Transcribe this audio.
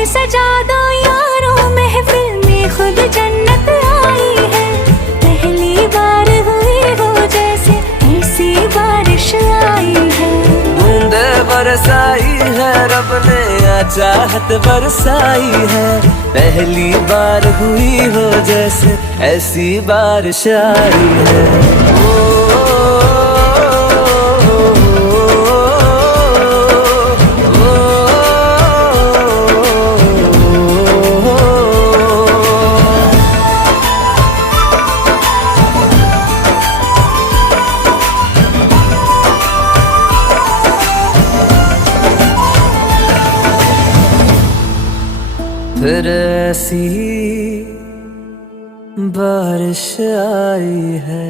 फिर सजा दो यारों महफिल में खुद जन्नत आई है। पहली बार हुई हो जैसे ऐसी बारिश आई है। बूंदे बरसाई है रब ने, चाहत बरसाई है। पहली बार हुई हो जैसे ऐसी बारिश आई है। फिर ऐसी बारिश आई है।